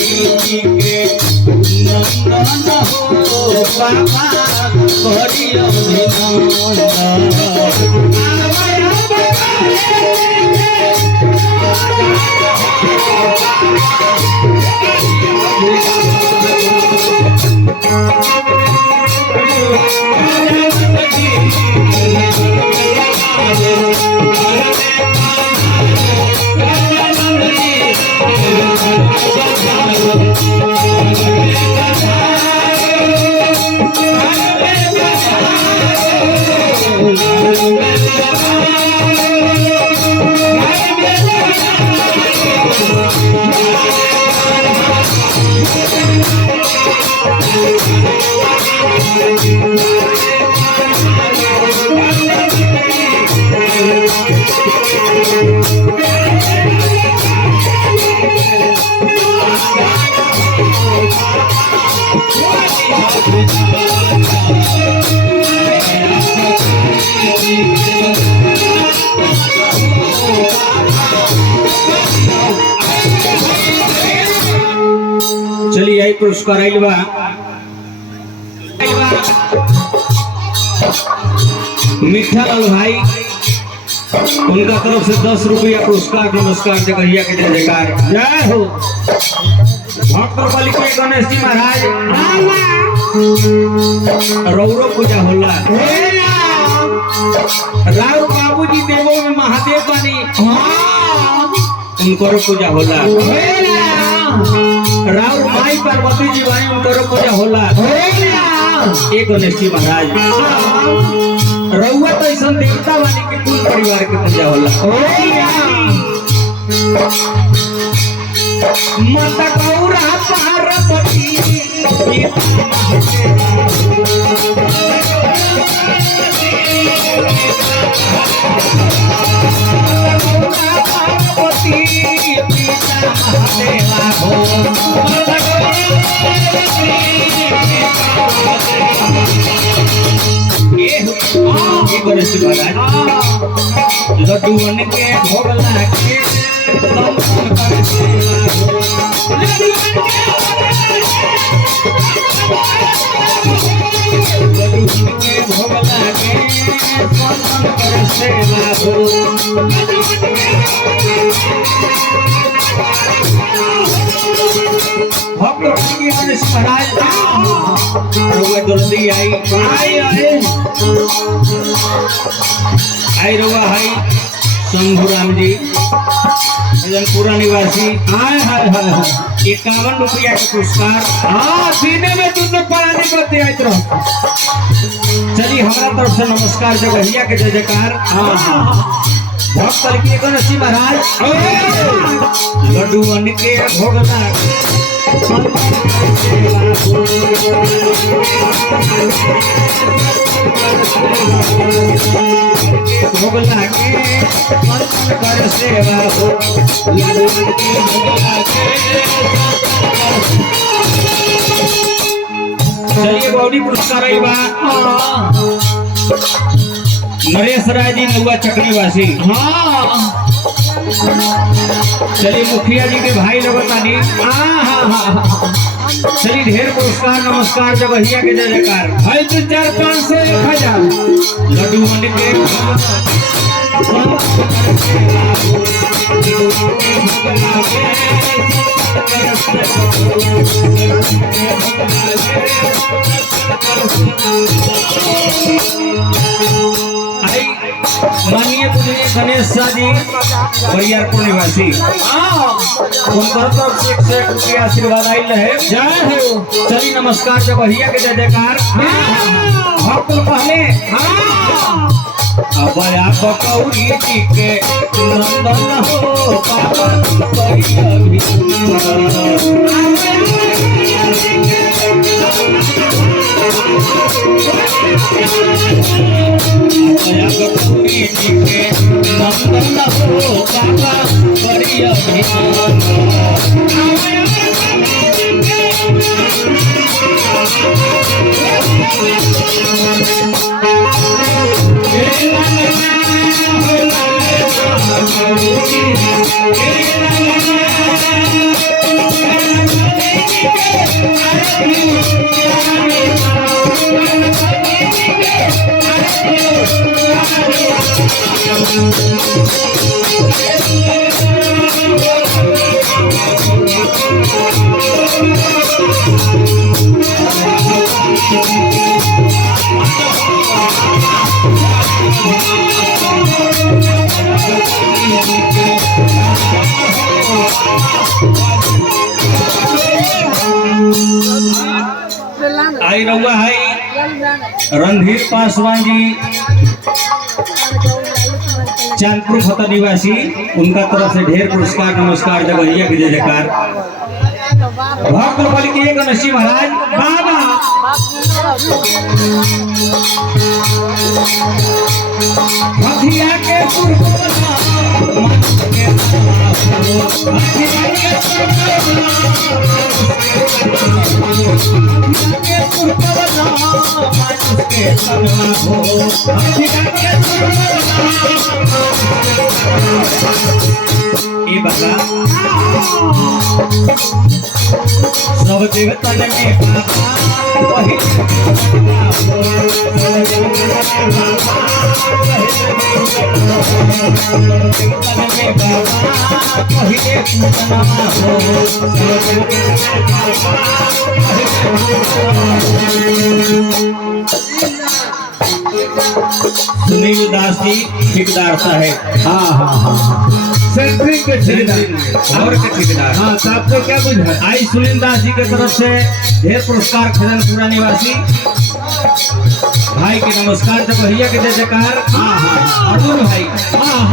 जी के नंदन हो बाबा करी चलिए आई पुरस्कार आइल बा मीठा लाल भाई उनका तरफ से 10 रुपया पुरस्कार नमस्कार जगहिया के जयकार जय हो भक्त बलिका गणेश जी महाराज रौरो पूजा होला राव बाबूजी देवो में महादेव बनी उनको पूजा होला राव माई पार्वती जी भाई उनको पूजा होला एक गणेश जी महाराज रउआ तो ऐसा देवता वाली के कुल परिवार के पूजा होला माता गौरा पार्वती गणेश महाराज लड्डू बन के भोग लाके भोग लाके सेवा हो गणेश महाराज जल्दी आई रुआ हाई शंभुराम जी पूरा निवासी आए हाय हाय 51 रुपया का पुरस्कार सीने में दोनों पढ़ाने को तैयार रहो। चलिए हमारा तरफ से नमस्कार जगहिया के जय जयकार भक्त के गणेश महाराज लड्डू बन के भोग भोग लाके कर सेवा हो चलिए गौरी पुरस्कार नरेश राय जी नौवा चकनी वासी चलिए मुखिया जी के भाई लोग चलिए ढेर पुरस्कार नमस्कार जगहिया के जय जयकार भाई 2 4 500 1000 लड्डू बन के माननीय पूजनीय गणेश शाह जी बरियारपुर निवासी उनका तरफ से 101 रुपया आशीर्वाद आई रहे जय हो। चलिए नमस्कार जगहिया के जय जयकार भक्त पहले अब आप कौरी जी के नंदन हो पावन कौरी जी के नंदन हो बाबा बड़ी अभिमान आई रहुआ है रणधीर पासवान जी चांदपुर खता निवासी, उनका तरफ से ढेर पुरस्कार नमस्कार जगहिया के जय जयकार। भक्त बल के एक नरसिंह महाराज बाबा हथिया के बता सब देवता लगे वही सुनील दास जी ठेकेदार साहब। हाँ हाँ हाँ सेंट्रिंग के ठेकेदार और के ठेकेदार। हाँ तो आपको क्या बुझा? आई सुनील दास जी की तरफ से ढेर पुरस्कार खजनपुरा निवासी भाई के नमस्कार जब भैया के जय जयकार। हाँ हाँ अर्जुन भाई। हाँ